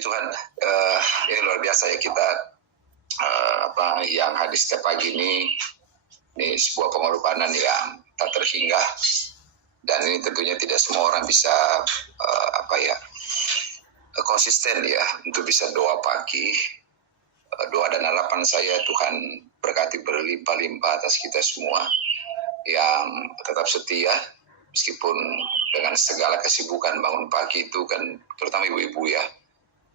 Tuhan, ini luar biasa ya kita yang hadir setiap pagi ini sebuah pengorbanan yang tak terhingga, dan ini tentunya tidak semua orang bisa konsisten ya untuk bisa doa pagi. Doa dan harapan saya, Tuhan berkati berlimpah-limpah atas kita semua yang tetap setia meskipun dengan segala kesibukan bangun pagi itu kan, terutama ibu-ibu ya,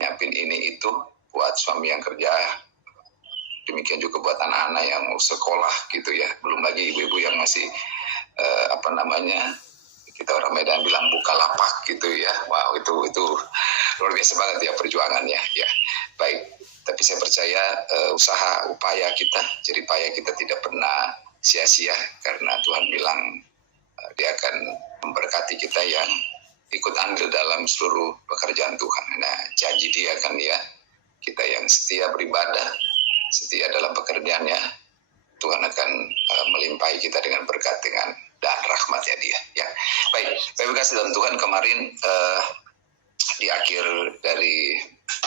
nyiapin ini itu buat suami yang kerja, demikian juga buat anak-anak yang mau sekolah gitu ya, belum lagi ibu-ibu yang masih kita orang Medan bilang buka lapak gitu ya. Wow, itu luar biasa banget ya perjuangannya ya. Baik, tapi saya percaya upaya kita tidak pernah sia-sia, karena Tuhan bilang Dia akan memberkati kita yang ikut andil dalam seluruh pekerjaan Tuhan. Nah, janji Dia kan ya, kita yang setia beribadah, setia dalam pekerjaannya, Tuhan akan melimpahi kita dengan berkat dan rahmatnya Dia. Ya, baik. Baik, kasih dalam Tuhan, kemarin di akhir dari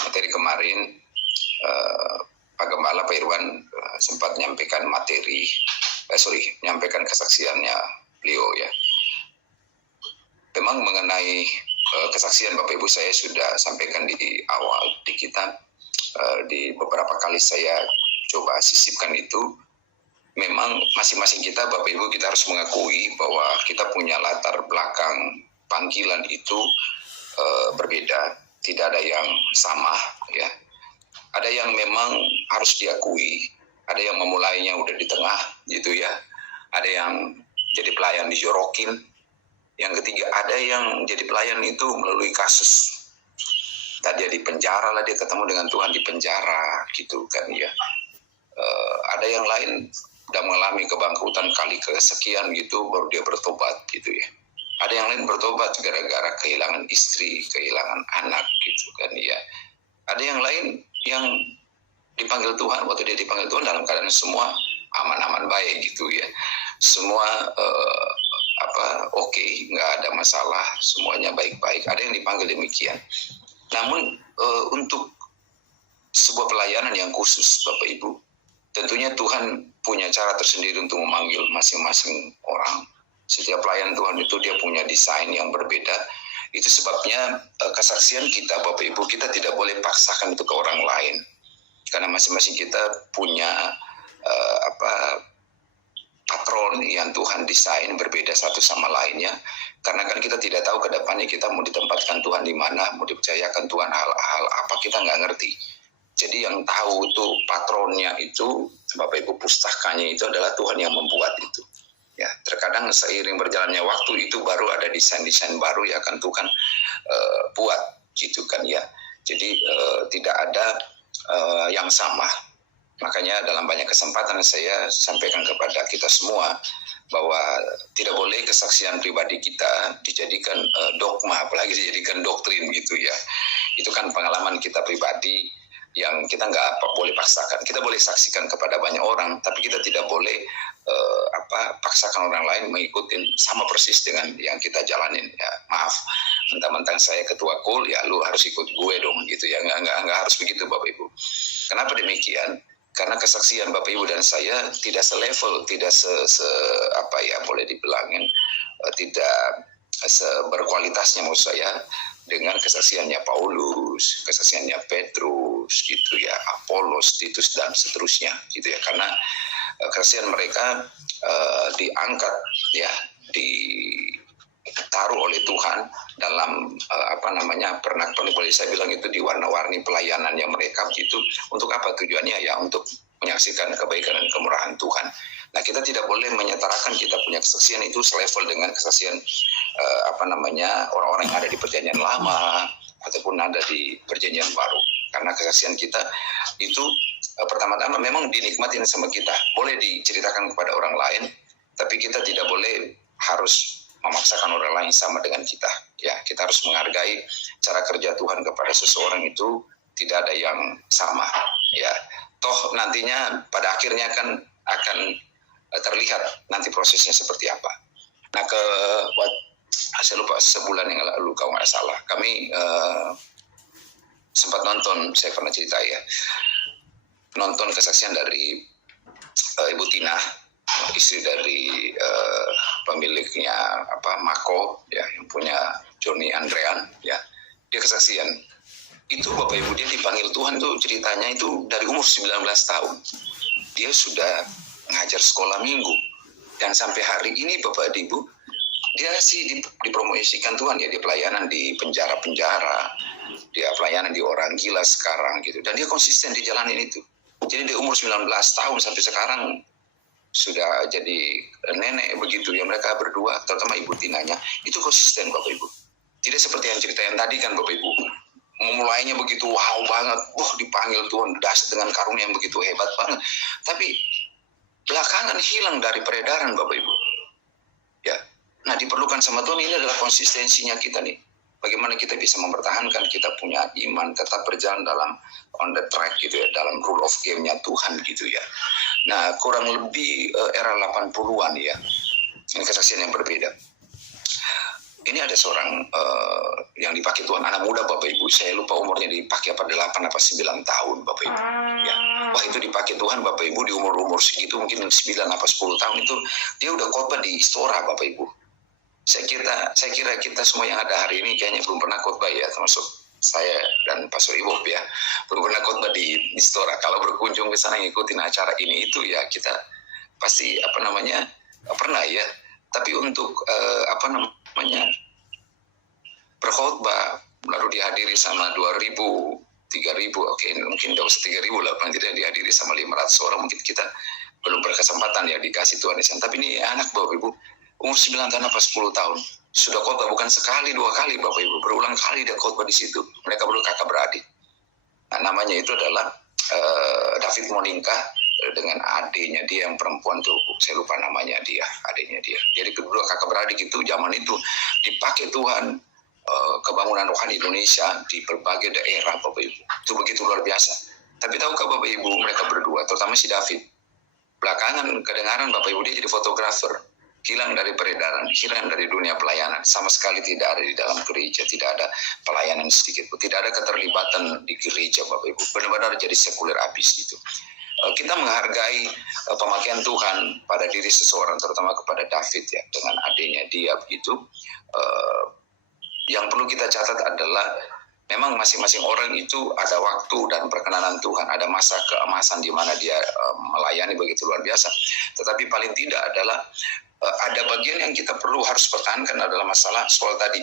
materi kemarin, Pak Gembala Pak Irwan sempat menyampaikan menyampaikan kesaksiannya beliau ya. Memang mengenai kesaksian Bapak Ibu saya sudah sampaikan di awal di kitab, di beberapa kali saya coba sisipkan itu. Memang masing-masing kita Bapak Ibu, kita harus mengakui bahwa kita punya latar belakang panggilan itu berbeda, tidak ada yang sama ya. Ada yang memang harus diakui, ada yang memulainya udah di tengah gitu ya, ada yang jadi pelayan dijorokin, yang ketiga ada yang jadi pelayan itu melalui kasus. Tadi dia di penjara lah, dia ketemu dengan Tuhan di penjara gitu kan ya. Ada yang lain udah mengalami kebangkrutan kali kesekian gitu, baru dia bertobat gitu ya. Ada yang lain bertobat gara-gara kehilangan istri, kehilangan anak gitu kan ya. Ada yang lain yang dipanggil Tuhan, waktu dia dipanggil Tuhan dalam keadaan semua aman-aman baik gitu ya. Semua oke, nggak ada masalah, semuanya baik-baik. Ada yang dipanggil demikian. Namun untuk sebuah pelayanan yang khusus Bapak Ibu, tentunya Tuhan punya cara tersendiri untuk memanggil masing-masing orang. Setiap pelayan Tuhan itu dia punya desain yang berbeda. Itu sebabnya kesaksian kita Bapak Ibu, kita tidak boleh paksakan itu ke orang lain. Karena masing-masing kita punya patron yang Tuhan desain berbeda satu sama lainnya. Karena kan kita tidak tahu ke depannya kita mau ditempatkan Tuhan di mana, mau dipercayakan Tuhan hal-hal apa, kita nggak ngerti. Jadi yang tahu itu patronnya itu, Bapak Ibu, pustakanya itu adalah Tuhan yang membuat itu. Ya, terkadang seiring berjalannya waktu itu baru ada desain-desain baru yang akan Tuhan buat gitu kan ya. Jadi tidak ada yang sama. Makanya dalam banyak kesempatan saya sampaikan kepada kita semua bahwa tidak boleh kesaksian pribadi kita dijadikan dogma, apalagi dijadikan doktrin gitu ya. Itu kan pengalaman kita pribadi yang kita nggak boleh paksakan. Kita boleh saksikan kepada banyak orang, tapi kita tidak boleh paksakan orang lain mengikuti sama persis dengan yang kita jalanin. Ya, maaf, mentang-mentang saya ketua KUL, ya lu harus ikut gue dong gitu ya. Nggak harus begitu Bapak Ibu. Kenapa demikian? Karena kesaksian Bapak Ibu dan saya tidak selevel, tidak boleh dibilangin tidak berkualitasnya maksud saya dengan kesaksiannya Paulus, kesaksiannya Petrus gitu ya, Apolos, Titus dan seterusnya gitu ya. Karena kesaksian mereka diangkat ya, ditaruh oleh Tuhan dalam pernak-pernik, boleh saya bilang itu diwarna-warni pelayanannya mereka gitu. Untuk apa tujuannya? Ya untuk menyaksikan kebaikan dan kemurahan Tuhan. Nah, kita tidak boleh menyetarakan kita punya kesaksian itu selevel dengan kesaksian orang-orang yang ada di perjanjian lama ataupun ada di perjanjian baru. Karena kesaksian kita itu pertama-tama memang dinikmatin sama kita, boleh diceritakan kepada orang lain, tapi kita tidak boleh harus memaksakan orang lain sama dengan kita. Ya, kita harus menghargai cara kerja Tuhan kepada seseorang itu tidak ada yang sama. Ya, toh nantinya pada akhirnya kan akan terlihat nanti prosesnya seperti apa. Nah, saya lupa sebulan yang lalu kalau nggak salah, kami sempat nonton, saya pernah cerita ya, nonton kesaksian dari Ibu Tina, istri dari pemiliknya Mako ya, yang punya Joni Andrean ya. Dia kesaksian itu, Bapak Ibu, dia dipanggil Tuhan tuh, ceritanya itu dari umur 19 tahun dia sudah ngajar sekolah minggu, dan sampai hari ini Bapak Ibu dia sih dipromosikan Tuhan ya, dia pelayanan di penjara-penjara, dia pelayanan di orang gila sekarang gitu, dan dia konsisten di jalanin itu. Jadi di umur 19 tahun sampai sekarang sudah jadi nenek begitu ya, mereka berdua, terutama Ibu Tinanya, itu konsisten Bapak Ibu. Tidak seperti yang cerita yang tadi kan Bapak Ibu, memulainya begitu wow banget, dipanggil Tuhan dengan karunia yang begitu hebat banget, tapi belakangan hilang dari peredaran Bapak Ibu. Ya, nah diperlukan sama Tuhan ini adalah konsistensinya kita nih. Bagaimana kita bisa mempertahankan kita punya iman, tetap berjalan dalam on the track gitu ya, dalam rule of game-nya Tuhan gitu ya. Nah, kurang lebih era 80-an ya. Ini kesaksian yang berbeda. Ini ada seorang yang dipakai Tuhan, anak muda Bapak Ibu, saya lupa umurnya, dipakai 8 apa 9 tahun Bapak Ibu. Ya. Wah, itu dipakai Tuhan Bapak Ibu di umur segitu, mungkin 9 apa 10 tahun itu dia udah khotbah di Istora Bapak Ibu. Saya kira kita semua yang ada hari ini kayaknya belum pernah khotbah ya, termasuk saya dan Pastor Ibob ya, belum pernah khotbah di Istora. Kalau berkunjung ke sana ngikutin acara ini itu ya, kita pasti pernah ya. Tapi untuk berkhotbah lalu dihadiri sama 2.000, 3.000, oke, mungkin udah 3.000 lah, paling tidak dihadiri sama 500 orang, mungkin kita belum berkesempatan ya dikasih Tuhan di sana. Tapi ini anak Bapak Ibu umur 9 tahun apa 10 tahun sudah khotbah, bukan sekali 2 kali Bapak Ibu, berulang kali dia khotbah di situ. Mereka berdua kakak beradik. Nah, namanya itu adalah David Moninka dengan adiknya dia yang perempuan tuh, saya lupa namanya dia, adiknya dia. Jadi kedua kakak beradik itu zaman itu dipakai Tuhan kebangunan rohani Indonesia di berbagai daerah Bapak Ibu. Itu begitu luar biasa. Tapi tahukah Bapak Ibu, mereka berdua, terutama si David, belakangan kedengaran Bapak Ibu dia jadi fotografer, hilang dari peredaran, hilang dari dunia pelayanan, sama sekali tidak ada di dalam gereja, tidak ada pelayanan sedikit pun, tidak ada keterlibatan di gereja Bapak Ibu, benar-benar jadi sekuler abis itu. Kita menghargai pemakaian Tuhan pada diri seseorang, terutama kepada David ya, dengan adiknya dia begitu. Yang perlu kita catat adalah memang masing-masing orang itu ada waktu dan perkenanan Tuhan, ada masa keemasan di mana dia melayani begitu luar biasa. Tetapi paling tidak adalah ada bagian yang kita perlu harus pertahankan adalah masalah soal tadi.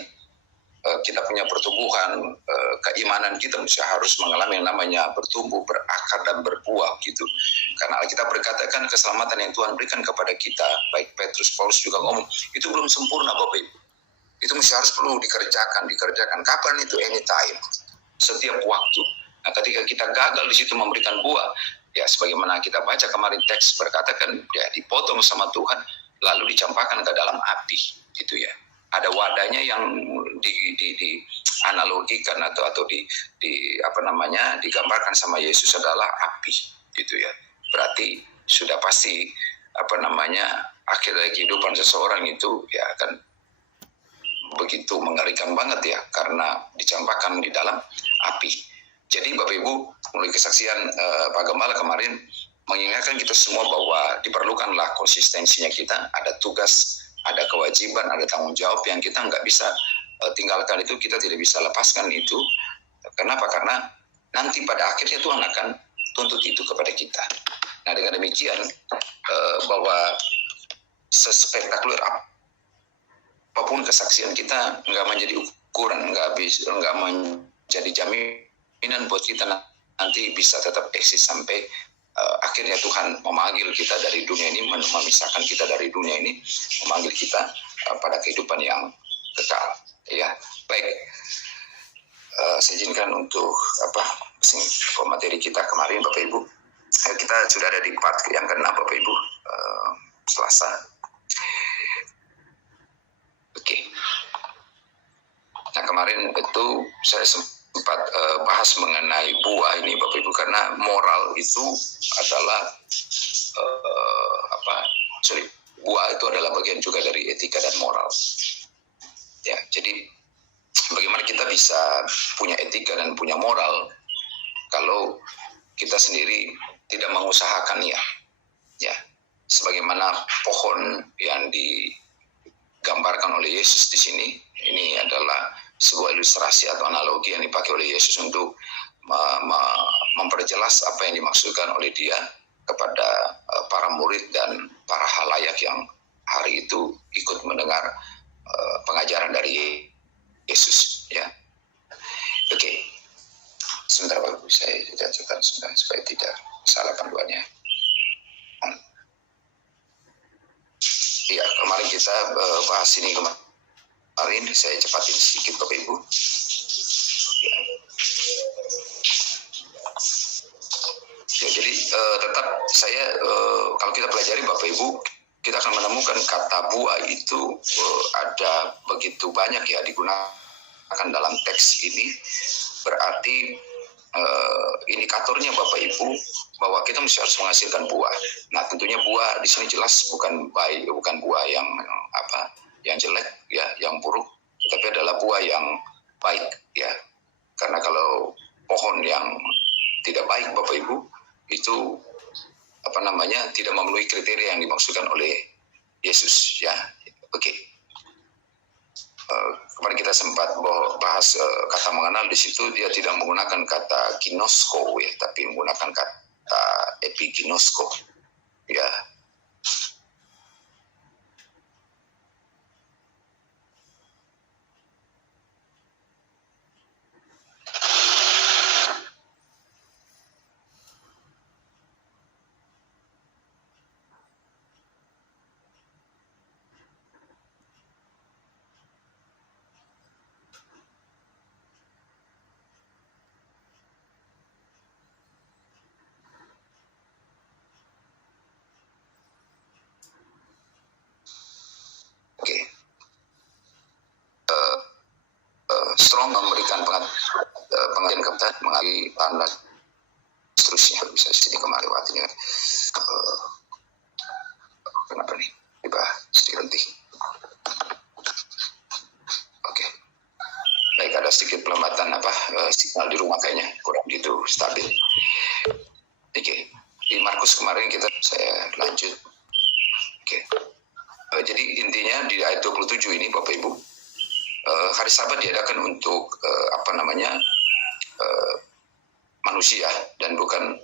Kita punya pertumbuhan, keimanan kita mesti harus mengalami yang namanya bertumbuh, berakar dan berbuah gitu. Karena kita berkatakan keselamatan yang Tuhan berikan kepada kita, baik Petrus, Paulus juga ngomong, itu belum sempurna Bapak Ibu. Itu mesti harus perlu dikerjakan. Kapan itu? Anytime, setiap waktu. Nah, ketika kita gagal di situ memberikan buah, ya sebagaimana kita baca kemarin teks berkatakan, ya dipotong sama Tuhan, lalu dicampakkan ke dalam api, gitu ya. Ada wadahnya yang dianalogikan atau digambarkan sama Yesus adalah api, gitu ya. Berarti sudah pasti akhir dari kehidupan seseorang itu ya akan begitu mengerikan banget ya, karena dicampakkan di dalam api. Jadi Bapak Ibu, melalui kesaksian Pak Gembala kemarin mengingatkan kita semua bahwa diperlukanlah konsistensinya kita, ada tugas, ada kewajiban, ada tanggung jawab yang kita nggak bisa tinggalkan, itu kita tidak bisa lepaskan itu. Kenapa? Karena nanti pada akhirnya Tuhan akan tuntut itu kepada kita. Nah, dengan demikian bahwa sespektakuler apapun kesaksian kita nggak menjadi ukuran, nggak menjadi jaminan buat kita nanti bisa tetap eksis sampai akhirnya Tuhan memanggil kita dari dunia ini, memisahkan kita dari dunia ini, memanggil kita pada kehidupan yang kekal. Ya, baik. Saya izinkan untuk materi kita kemarin, Bapak Ibu. Kita sudah ada di part yang ke-6, Bapak Ibu, Selasa. Oke. Nah, kemarin itu saya sempat bahas mengenai buah ini, Bapak Ibu, karena moral itu adalah buah itu adalah bagian juga dari etika dan moral. Ya, jadi bagaimana kita bisa punya etika dan punya moral kalau kita sendiri tidak mengusahakannya, ya. Sebagaimana pohon yang digambarkan oleh Yesus di sini, ini adalah sebuah ilustrasi atau analogi yang dipakai oleh Yesus untuk memperjelas apa yang dimaksudkan oleh dia kepada para murid dan para halayak yang hari itu ikut mendengar pengajaran dari Yesus, ya. Oke. Sebentar Bapak Ibu, saya bacakan supaya tidak salah panduannya. Ya, kemarin kita bahas ini kemarin, saya cepatin sedikit Bapak Ibu. Ya, jadi tetap saya kalau kita pelajari Bapak Ibu, kita akan menemukan kata buah itu ada begitu banyak ya digunakan dalam teks ini. Berarti indikatornya Bapak Ibu bahwa kita mesti harus menghasilkan buah. Nah, tentunya buah di sini jelas bukan buah yang yang jelek ya, yang buruk, tapi adalah buah yang baik ya. Karena kalau pohon yang tidak baik Bapak Ibu itu tidak memenuhi kriteria yang dimaksudkan oleh Yesus ya. Oke. Kemarin kita sempat bahas kata mengenal, di situ dia tidak menggunakan kata ginosko ya, tapi menggunakan kata epiginosko ya. Oke. Strong memberikan pengertian kepada mengalami tanda seterusnya, bisa sini kemarin waktunya kenapa nih tiba sedikit henti. Oke. Baik, ada sedikit pelambatan signal di rumah kayaknya kurang gitu stabil. Oke. Di Markus kemarin saya lanjut. Oke. Jadi intinya di ayat 27 ini Bapak Ibu, hari Sabat diadakan untuk manusia dan bukan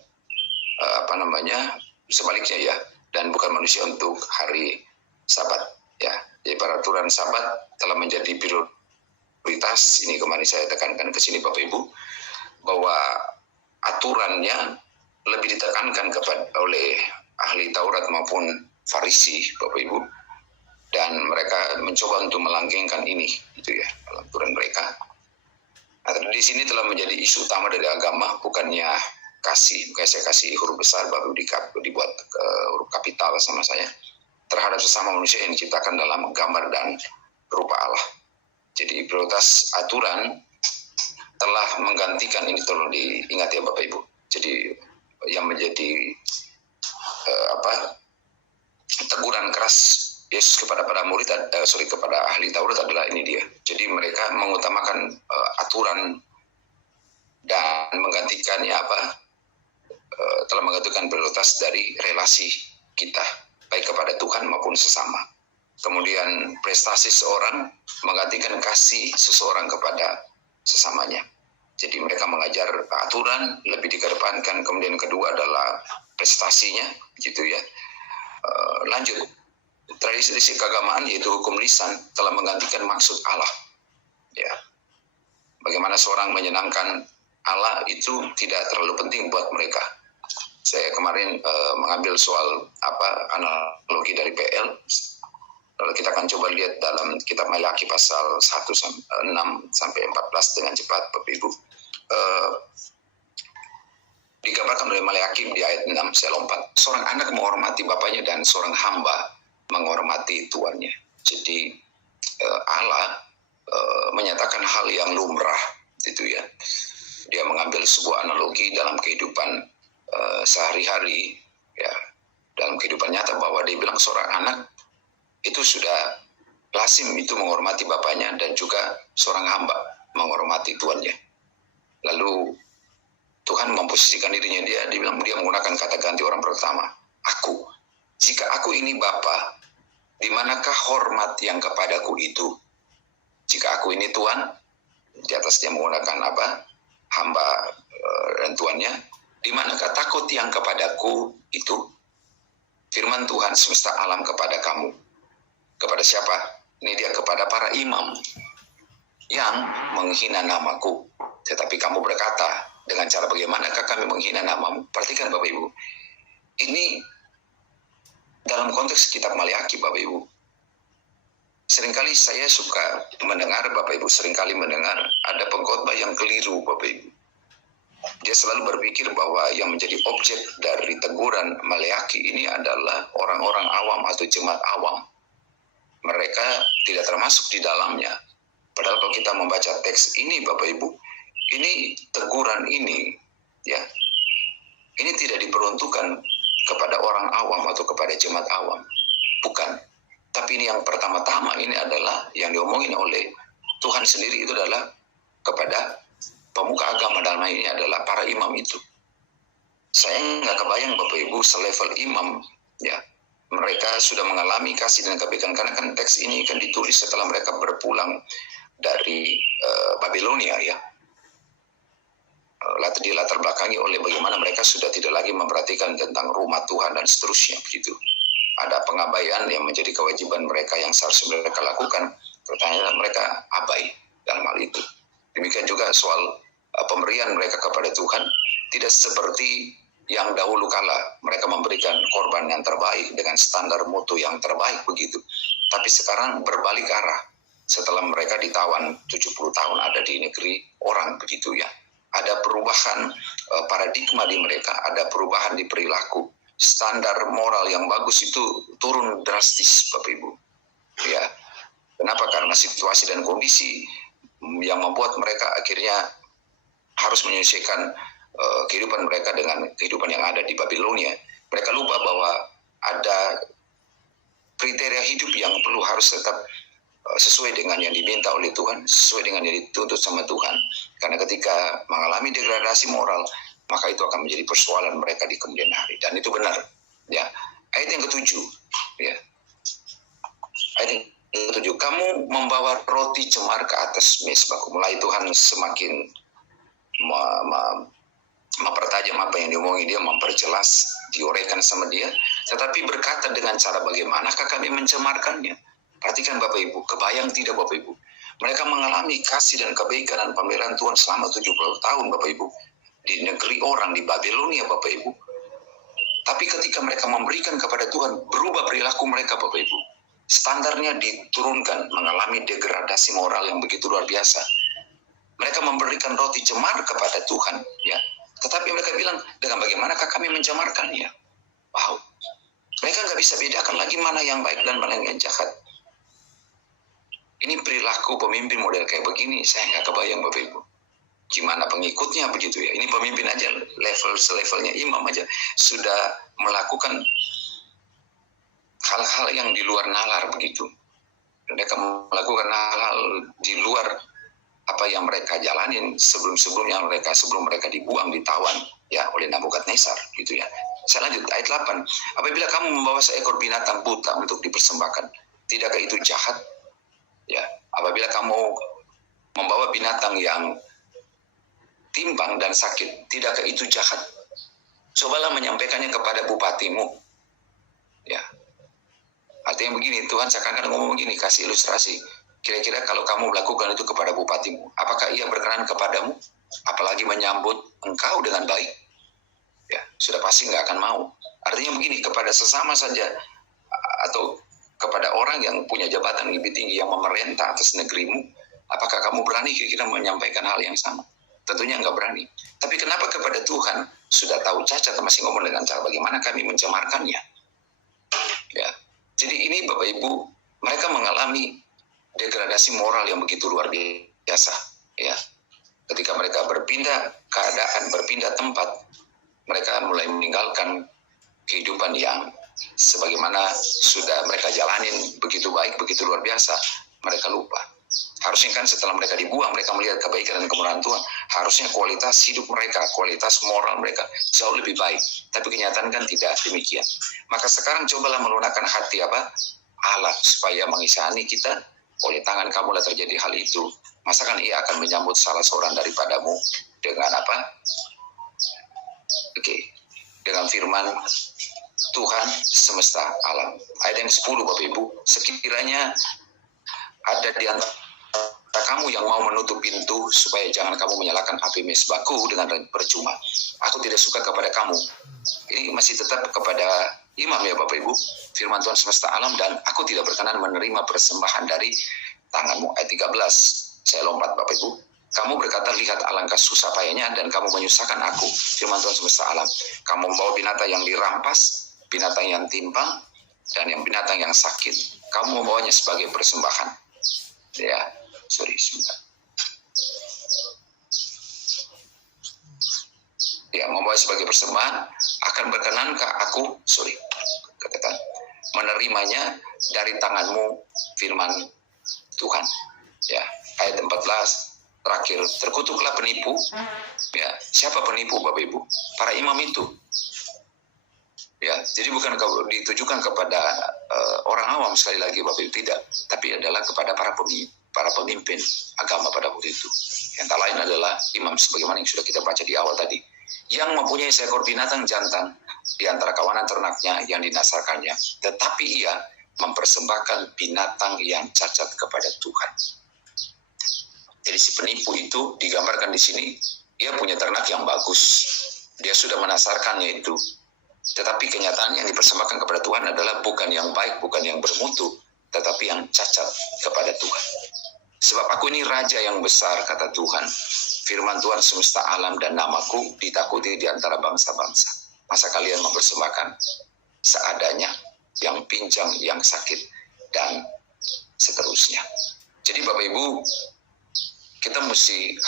sebaliknya ya, dan bukan manusia untuk hari Sabat ya. Jadi peraturan Sabat telah menjadi prioritas. Ini kemarin saya tekankan ke sini Bapak Ibu bahwa aturannya lebih ditekankan oleh ahli Taurat maupun Farisi Bapak Ibu, dan mereka mencoba untuk melanggengkan ini gitu ya dalam aturan mereka. Nah, di sini telah menjadi isu utama dari agama, bukannya kasih. Makanya saya kasih huruf besar baru dibuat huruf kapital sama saya, terhadap sesama manusia yang diciptakan dalam gambar dan rupa Allah. Jadi prioritas aturan telah menggantikan ini, tolong diingat ya Bapak Ibu. Jadi yang menjadi teguran keras Yesus kepada murid, kepada ahli Taurat adalah ini dia. Jadi mereka mengutamakan aturan dan menggantikannya telah menggantikan prioritas dari relasi kita baik kepada Tuhan maupun sesama. Kemudian prestasi seorang menggantikan kasih seseorang kepada sesamanya. Jadi mereka mengajar aturan lebih dikedepankan, kemudian kedua adalah prestasinya, gitu ya. Lanjut. Tradisi keagamaan yaitu hukum lisan telah menggantikan maksud Allah. Ya. Bagaimana seorang menyenangkan Allah itu tidak terlalu penting buat mereka. Saya kemarin mengambil soal analogi dari PL. Lalu kita akan coba lihat dalam kitab Maleakhi pasal 6 sampai 14 dengan cepat Bapak Ibu. Digambarkan oleh Maleakhi di ayat 6, saya lompat. Seorang anak menghormati bapaknya dan seorang hamba menghormati tuannya. Jadi Allah menyatakan hal yang lumrah, gitu ya. Dia mengambil sebuah analogi dalam kehidupan sehari-hari, ya, dalam kehidupan nyata, bahwa dia bilang seorang anak itu sudah lazim itu menghormati bapaknya dan juga seorang hamba menghormati tuannya. Lalu Tuhan memposisikan dirinya, dia menggunakan kata ganti orang pertama, aku. Jika aku ini Bapa, di manakah hormat yang kepadaku itu? Jika aku ini Tuhan, di atas dia menggunakan apa? Hamba dan tuannya, di manakah takut yang kepadaku itu? Firman Tuhan semesta alam kepada kamu. Kepada siapa? Ini dia kepada para imam yang menghina namaku. Tetapi kamu berkata, dengan cara bagaimanakah kami menghina namamu? Perhatikan Bapak Ibu. Ini dalam konteks kitab Maleakhi Bapak Ibu. Seringkali saya suka mendengar Bapak Ibu, seringkali mendengar ada pengkhotbah yang keliru Bapak Ibu. Dia selalu berpikir bahwa yang menjadi objek dari teguran Maleakhi ini adalah orang-orang awam atau jemaat awam. Mereka tidak termasuk di dalamnya. Padahal kalau kita membaca teks ini Bapak Ibu, ini teguran ini ya, ini tidak diperuntukkan kepada orang awam atau kepada jemaat awam, bukan. Tapi ini yang pertama-tama ini adalah yang diomongin oleh Tuhan sendiri, itu adalah kepada pemuka agama, dalam hal ini adalah para imam itu. Saya nggak kebayang Bapak Ibu selevel imam ya, mereka sudah mengalami kasih dan kebaikan, karena kan teks ini kan ditulis setelah mereka berpulang dari Babilonia ya. Dilatar belakangi oleh bagaimana mereka sudah tidak lagi memperhatikan tentang rumah Tuhan dan seterusnya begitu. Ada pengabaian yang menjadi kewajiban mereka yang seharusnya mereka lakukan, pertanyaan mereka abai dalam hal itu. Demikian juga soal pemberian mereka kepada Tuhan, tidak seperti yang dahulu kala mereka memberikan korban yang terbaik dengan standar mutu yang terbaik begitu. Tapi sekarang berbalik arah, setelah mereka ditawan 70 tahun ada di negeri orang begitu ya. Ada perubahan paradigma di mereka, ada perubahan di perilaku. Standar moral yang bagus itu turun drastis Bapak Ibu. Ya. Kenapa? Karena situasi dan kondisi yang membuat mereka akhirnya harus menyesuaikan kehidupan mereka dengan kehidupan yang ada di Babilonia. Mereka lupa bahwa ada kriteria hidup yang perlu harus tetap sesuai dengan yang diminta oleh Tuhan, sesuai dengan yang dituntut sama Tuhan. Karena ketika mengalami degradasi moral, maka itu akan menjadi persoalan mereka di kemudian hari. Dan itu benar. Ya. Ayat yang ke-7. Ya. Ayat yang ke-7. Kamu membawa roti cemar ke atas mezbahku. Mulai Tuhan semakin mempertajam apa yang diomongin dia, memperjelas, diuraikan sama dia. Tetapi berkata dengan cara bagaimanakah kami mencemarkannya? Perhatikan Bapak Ibu, kebayang tidak Bapak Ibu? Mereka mengalami kasih dan kebaikan dan pemeliharaan Tuhan selama 70 tahun Bapak Ibu. Di negeri orang, di Babilonia Bapak Ibu. Tapi ketika mereka memberikan kepada Tuhan, berubah perilaku mereka Bapak Ibu. Standarnya diturunkan, mengalami degradasi moral yang begitu luar biasa. Mereka memberikan roti cemar kepada Tuhan. Ya. Tetapi mereka bilang, dengan bagaimanakah kami mencemarkannya? Wow. Mereka nggak bisa bedakan lagi mana yang baik dan mana yang jahat. Ini perilaku pemimpin model kayak begini, saya nggak kebayang Bapak Ibu. Gimana pengikutnya begitu ya. Ini pemimpin aja, selevelnya imam aja, sudah melakukan hal-hal yang di luar nalar begitu. Mereka melakukan hal-hal di luar apa yang mereka jalanin sebelum mereka dibuang, ditawan ya oleh Nabukadnezar gitu ya. Saya lanjut ayat 8. Apabila kamu membawa seekor binatang buta untuk dipersembahkan, tidakkah itu jahat? Ya, apabila kamu membawa binatang yang timpang dan sakit, tidakkah itu jahat? Cobalah menyampaikannya kepada bupatimu. Ya. Artinya begini, Tuhan seakan-akan ngomong begini, kasih ilustrasi. Kira-kira kalau kamu melakukan itu kepada bupatimu, apakah ia berkenan kepadamu? Apalagi menyambut engkau dengan baik? Ya, sudah pasti nggak akan mau. Artinya begini, kepada sesama saja atau kepada orang yang punya jabatan lebih tinggi yang memerintah atas negerimu, apakah kamu berani kira-kira menyampaikan hal yang sama? Tentunya nggak berani. Tapi kenapa kepada Tuhan sudah tahu cacat, masih ngomong dengan cara bagaimana kami mencemarkannya? Ya, jadi ini Bapak Ibu, mereka mengalami degradasi moral yang begitu luar biasa. Ya, ketika mereka berpindah keadaan, berpindah tempat, mereka mulai meninggalkan kehidupan yang sebagaimana sudah mereka jalanin begitu baik, begitu luar biasa, mereka lupa. Harusnya kan setelah mereka dibuang, mereka melihat kebaikan dan kemurahan Tuhan. Harusnya kualitas hidup mereka, kualitas moral mereka jauh lebih baik. Tapi kenyataan kan tidak demikian. Maka sekarang cobalah melunakkan hati Allah supaya mengisahani kita. Oleh tangan kamulah terjadi hal itu. Masakan ia akan menyambut salah seorang daripadamu dengan apa? Dengan firman Tuhan semesta alam. Ayat yang 10 Bapak Ibu, sekiranya ada di antara kamu yang mau menutup pintu supaya jangan kamu menyalakan api mesbahku dengan percuma. Aku tidak suka kepada kamu. Ini masih tetap kepada imam ya Bapak Ibu. Firman Tuhan semesta alam, dan aku tidak berkenan menerima persembahan dari tanganmu. Ayat 13. Saya lompat Bapak Ibu. Kamu berkata, lihat alangkah susah payahnya dan kamu menyusahkan aku. Firman Tuhan semesta alam. Kamu membawa binatang yang dirampas, binatang yang timpang, dan yang binatang yang sakit. Kamu membawanya sebagai persembahan. Sebentar. Membawa sebagai persembahan, akan berkenankah aku, katakan, menerimanya dari tanganmu, firman Tuhan. Ayat 14, terakhir, terkutuklah penipu. Siapa penipu Bapak Ibu? Para imam itu. Jadi bukan ditujukan kepada orang awam sekali lagi Bapak Ibu, tidak, tapi adalah kepada para pemimpin agama pada waktu itu. Yang tak lain adalah imam, sebagaimana yang sudah kita baca di awal tadi, yang mempunyai seekor binatang jantan di antara kawanan ternaknya yang dinasarkannya, tetapi ia mempersembahkan binatang yang cacat kepada Tuhan. Jadi si penipu itu digambarkan di sini, ia punya ternak yang bagus, dia sudah menasarkannya itu, tetapi kenyataan yang dipersembahkan kepada Tuhan adalah bukan yang baik, bukan yang bermutu, tetapi yang cacat kepada Tuhan. Sebab aku ini raja yang besar, kata Tuhan. Firman Tuhan semesta alam dan namaku ditakuti di antara bangsa-bangsa. Masa kalian mempersembahkan seadanya, yang pincang, yang sakit, dan seterusnya. Jadi Bapak Ibu, kita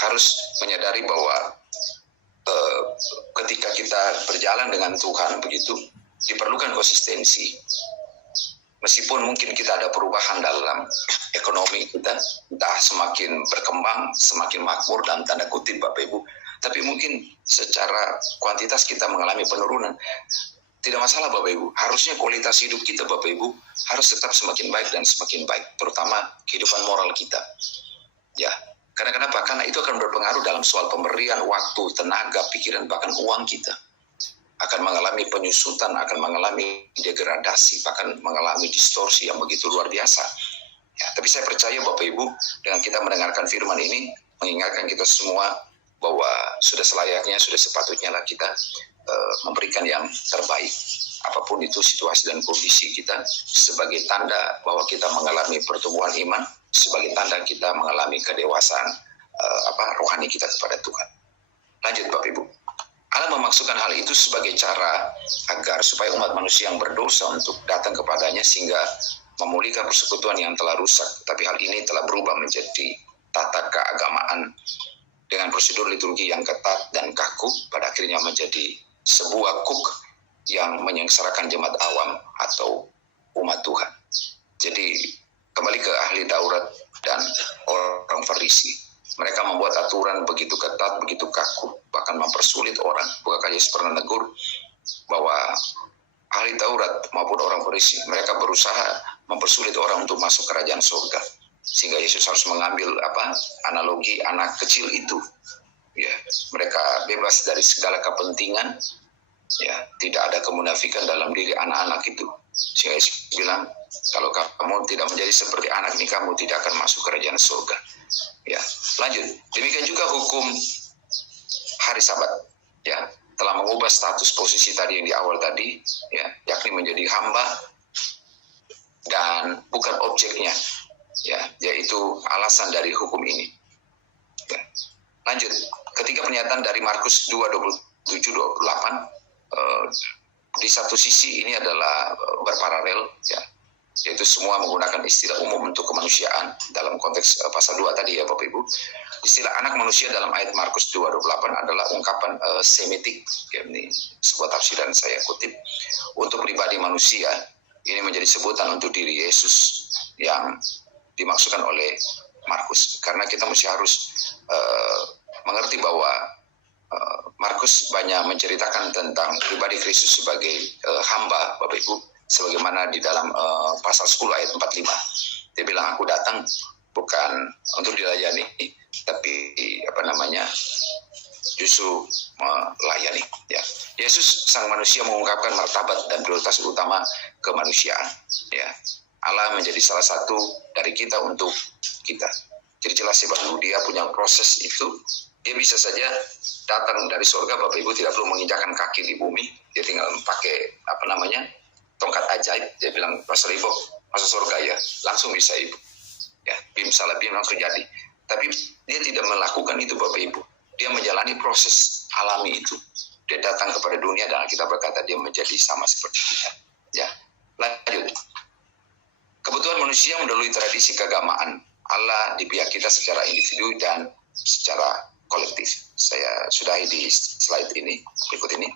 harus menyadari bahwa ketika kita berjalan dengan Tuhan begitu, diperlukan konsistensi. Meskipun mungkin kita ada perubahan dalam ekonomi kita, entah semakin berkembang, semakin makmur dalam tanda kutip Bapak Ibu, tapi mungkin secara kuantitas kita mengalami penurunan. Tidak masalah Bapak Ibu, harusnya kualitas hidup kita Bapak Ibu harus tetap semakin baik dan semakin baik, terutama kehidupan moral kita. Karena kenapa? Karena itu akan berpengaruh dalam soal pemberian waktu, tenaga, pikiran, bahkan uang kita. Akan mengalami penyusutan, akan mengalami degradasi, bahkan mengalami distorsi yang begitu luar biasa. Tapi saya percaya Bapak Ibu, dengan kita mendengarkan firman ini, mengingatkan kita semua bahwa sudah selayaknya, sudah sepatutnya lah kita memberikan yang terbaik. Apapun itu situasi dan kondisi kita, sebagai tanda bahwa kita mengalami pertumbuhan iman, sebagai tanda kita mengalami kedewasaan rohani kita kepada Tuhan. Lanjut Bapak Ibu. Allah memaksudkan hal itu sebagai cara agar supaya umat manusia yang berdosa untuk datang kepadanya sehingga memulihkan persekutuan yang telah rusak. Tapi hal ini telah berubah menjadi tata keagamaan dengan prosedur liturgi yang ketat dan kaku, pada akhirnya menjadi sebuah kuk yang menyengsarakan jemaat awam atau umat Tuhan. Jadi kembali ke ahli Taurat dan orang Farisi. Mereka membuat aturan begitu ketat, begitu kaku, bahkan mempersulit orang. Bukankah Yesus pernah negur bahwa ahli Taurat maupun orang Farisi, mereka berusaha mempersulit orang untuk masuk kerajaan surga. Sehingga Yesus harus mengambil analogi anak kecil itu. Mereka bebas dari segala kepentingan. Tidak ada kemunafikan dalam diri anak-anak itu. Sehingga Yesus bilang, kalau kamu tidak menjadi seperti anak ini, kamu tidak akan masuk kerajaan surga. Lanjut. Demikian juga hukum hari Sabat, telah mengubah status posisi tadi yang di awal tadi, yakni menjadi hamba dan bukan objeknya, yaitu alasan dari hukum ini. Lanjut. Ketika pernyataan dari Markus 2:27-28, di satu sisi ini adalah berparalel, yaitu semua menggunakan istilah umum untuk kemanusiaan dalam konteks pasal 2 tadi ya Bapak Ibu. Istilah anak manusia dalam ayat Markus 2:28 adalah ungkapan semitik, ini sebuah tafsiran saya kutip, untuk pribadi manusia. Ini menjadi sebutan untuk diri Yesus yang dimaksudkan oleh Markus, karena kita mesti harus mengerti bahwa Markus banyak menceritakan tentang pribadi Kristus sebagai hamba, Bapak Ibu, sebagaimana di dalam pasal 10 ayat 45. Dia bilang, aku datang bukan untuk dilayani, tapi justru melayani. Ya, Yesus sang manusia mengungkapkan martabat dan prioritas utama kemanusiaan. Ya, Allah menjadi salah satu dari kita untuk kita. Jadi jelas ya, bahwa dia punya proses itu. Dia bisa saja datang dari surga, Bapak Ibu, tidak perlu menginjakan kaki di bumi. Dia tinggal pakai tongkat ajaib. Dia bilang, Pastor Ibu, masuk surga ya, langsung bisa Ibu. Ya, bim salah bim langsung jadi. Tapi dia tidak melakukan itu, Bapak Ibu. Dia menjalani proses alami itu. Dia datang kepada dunia dan kita berkata dia menjadi sama seperti kita. Ya, lanjut. Kebutuhan manusia mendahului tradisi keagamaan. Allah di pihak kita secara individu dan secara kolektif. Saya sudahi di slide ini, berikut ini.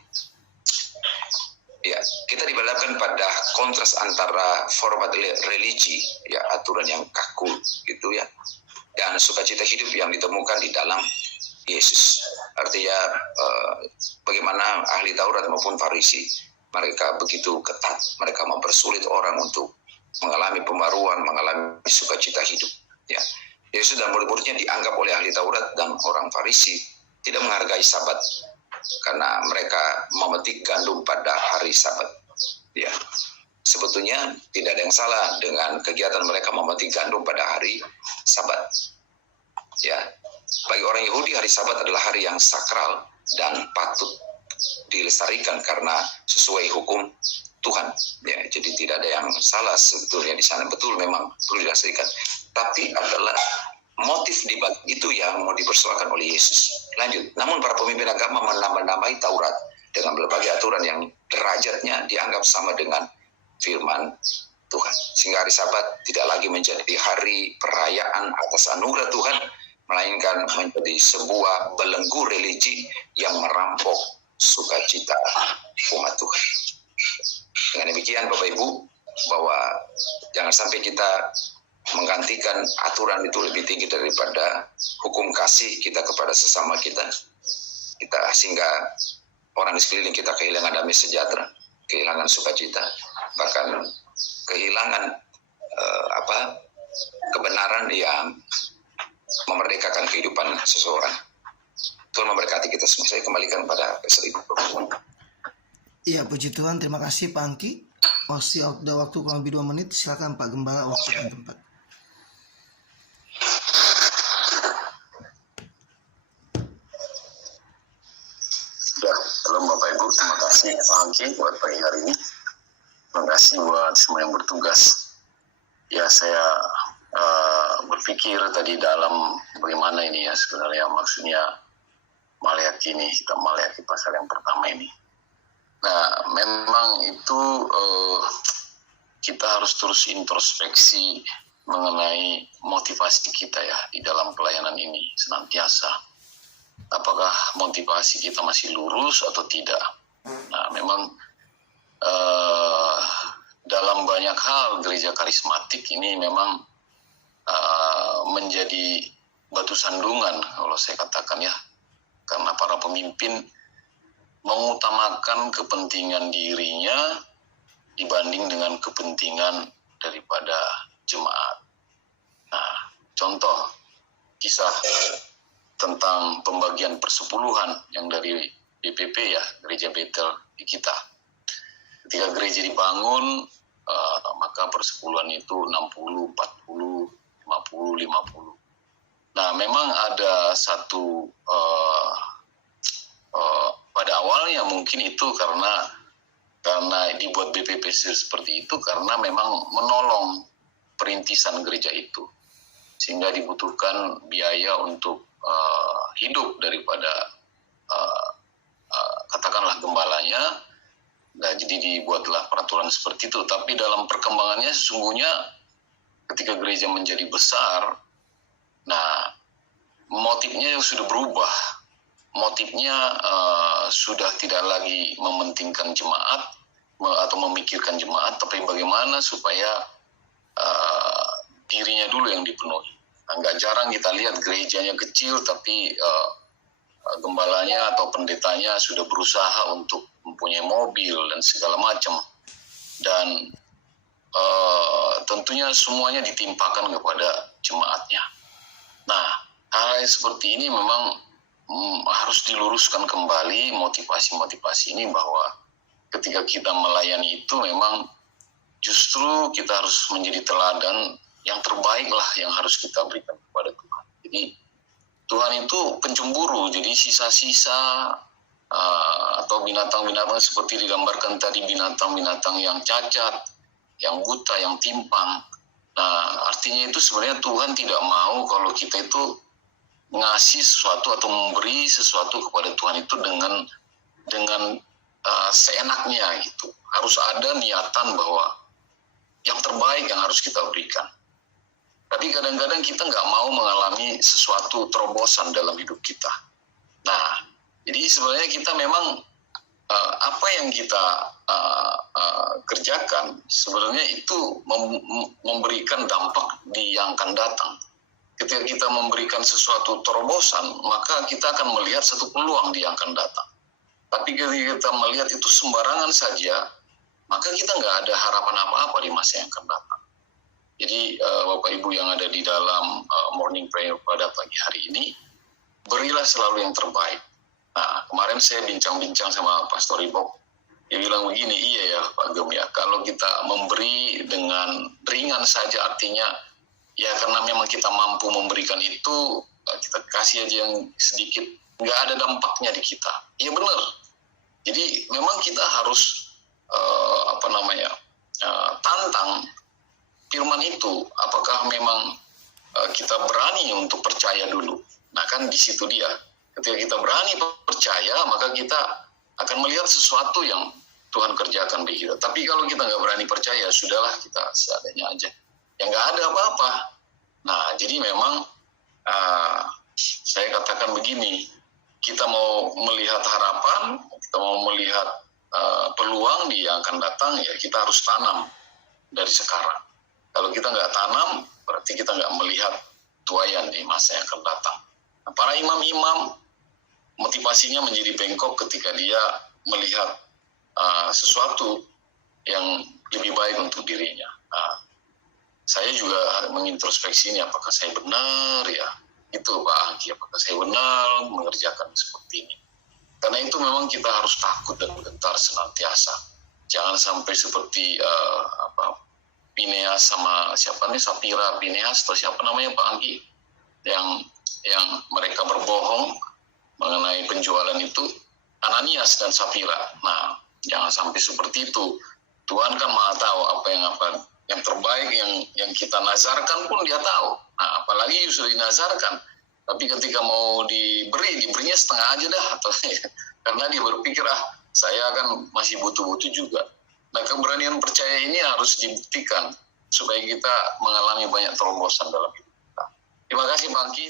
Ya, kita dihadapkan pada kontras antara format religi, ya, aturan yang kaku gitu ya, dan sukacita hidup yang ditemukan di dalam Yesus. Artinya bagaimana ahli Taurat maupun Farisi, mereka begitu ketat, mereka mempersulit orang untuk mengalami pembaruan, mengalami sukacita hidup. Ya, Yesus dan murid-muridnya dianggap oleh ahli Taurat dan orang Farisi tidak menghargai Sabat karena mereka memetik gandum pada hari Sabat. Ya, sebetulnya tidak ada yang salah dengan kegiatan mereka memetik gandum pada hari Sabat. Ya, bagi orang Yahudi hari Sabat adalah hari yang sakral dan patut dilestarikan karena sesuai hukum Tuhan. Ya, jadi tidak ada yang salah sebetulnya di sana, betul memang perlu dilestarikan. Tapi adalah motif di balik itu yang mau dipersoalkan oleh Yesus. Lanjut, namun para pemimpin agama menambah-nambahi Taurat dengan berbagai aturan yang derajatnya dianggap sama dengan firman Tuhan. Sehingga hari Sabat tidak lagi menjadi hari perayaan atas anugerah Tuhan, melainkan menjadi sebuah belenggu religi yang merampok sukacita umat Tuhan. Dengan demikian Bapak Ibu, bahwa jangan sampai kita menggantikan aturan itu lebih tinggi daripada hukum kasih kita kepada sesama kita, sehingga orang di sekeliling kita kehilangan damai sejahtera, kehilangan sukacita, bahkan kehilangan kebenaran yang memerdekakan kehidupan seseorang. Tuhan memberkati kita semua. Saya kembalikan pada Pastor Ibu. Iya, puji Tuhan. Terima kasih Pak Angki. Ada waktu kurang lebih 2 menit. Silakan Pak Gembala, waktu dan tempat. Ya, halo Bapak Ibu, terima kasih Pak Angki buat pagi hari ini. Terima kasih buat semua yang bertugas. Ya, saya berpikir tadi dalam bagaimana ini ya sebenarnya maksudnya Maleakhi kita Maleakhi pasal yang pertama ini. Nah, memang itu kita harus terus introspeksi mengenai motivasi kita ya di dalam pelayanan ini senantiasa. Apakah motivasi kita masih lurus atau tidak? Nah, memang dalam banyak hal gereja karismatik ini memang menjadi batu sandungan kalau saya katakan ya, karena para pemimpin mengutamakan kepentingan dirinya dibanding dengan kepentingan daripada jemaat. Nah, contoh kisah tentang pembagian persepuluhan yang dari BPP ya, Gereja Betel di kita. Ketika gereja dibangun, maka persepuluhan itu 60, 40, 50, 50. Nah, memang ada satu pada awalnya mungkin itu karena dibuat BPP seperti itu karena memang menolong perintisan gereja itu, sehingga dibutuhkan biaya untuk hidup daripada katakanlah gembalanya. Nah, jadi dibuatlah peraturan seperti itu. Tapi dalam perkembangannya sesungguhnya ketika gereja menjadi besar, nah motifnya sudah berubah. Motifnya sudah tidak lagi mementingkan jemaat atau memikirkan jemaat, tapi bagaimana supaya dirinya dulu yang dipenuhi. nggak jarang kita lihat gerejanya kecil, tapi gembalanya atau pendetanya sudah berusaha untuk mempunyai mobil dan segala macam. Dan tentunya semuanya ditimpakan kepada jemaatnya. Nah, hal seperti ini memang harus diluruskan kembali motivasi-motivasi ini, bahwa ketika kita melayani itu memang justru kita harus menjadi teladan yang terbaik lah yang harus kita berikan kepada Tuhan. Jadi Tuhan itu pencemburu, jadi sisa-sisa atau binatang-binatang seperti digambarkan tadi, binatang-binatang yang cacat, yang buta, yang timpang. Nah, artinya itu sebenarnya Tuhan tidak mau kalau kita itu ngasih sesuatu atau memberi sesuatu kepada Tuhan itu dengan seenaknya gitu. Harus ada niatan bahwa yang terbaik yang harus kita berikan. Tapi kadang-kadang kita nggak mau mengalami sesuatu terobosan dalam hidup kita. Nah, jadi sebenarnya kita memang apa yang kita kerjakan sebenarnya itu memberikan dampak di yang akan datang. Ketika kita memberikan sesuatu terobosan, maka kita akan melihat satu peluang di yang akan datang. Tapi ketika kita melihat itu sembarangan saja, maka kita nggak ada harapan apa-apa di masa yang akan datang. Jadi Bapak Ibu yang ada di dalam morning prayer pada pagi hari ini, berilah selalu yang terbaik. Nah, kemarin saya bincang-bincang sama Pastor Ibob, dia bilang begini, iya ya Pak Gem ya, kalau kita memberi dengan ringan saja, artinya ya karena memang kita mampu memberikan itu, kita kasih aja yang sedikit, nggak ada dampaknya di kita. Iya benar. Jadi memang kita harus tantang firman itu, apakah memang kita berani untuk percaya dulu. Nah kan di situ dia. Ketika kita berani percaya, maka kita akan melihat sesuatu yang Tuhan kerjakan di hidup. Tapi kalau kita nggak berani percaya, sudahlah kita seadanya aja. Ya nggak ada apa-apa. Nah, jadi memang saya katakan begini, kita mau melihat harapan, kita mau melihat peluang di yang akan datang, ya kita harus tanam dari sekarang. Kalau kita nggak tanam, berarti kita nggak melihat tuaian di masa yang akan datang. Nah, para imam-imam motivasinya menjadi bengkok ketika dia melihat sesuatu yang lebih baik untuk dirinya. Nah, saya juga mengintrospeksi ini, apakah saya benar ya? Itu Pak Angki, apakah saya benar mengerjakan seperti ini? Karena itu memang kita harus takut dan gentar senantiasa. Jangan sampai seperti Pineas sama siapa nih, Sapira Pineas atau siapa namanya Pak Angki, yang mereka berbohong mengenai penjualan itu, Ananias dan Sapira. Nah, jangan sampai seperti itu. Tuhan kan Maha tahu apa yang terbaik yang kita nazarkan pun dia tahu. Nah, apalagi sudah dinazarkan, tapi ketika mau diberinya setengah aja dah, atau karena dia berpikir saya kan masih butuh-butuh juga. Nah, keberanian percaya ini harus dibuktikan supaya kita mengalami banyak terobosan dalam hidup kita. Terima kasih Bang Ki.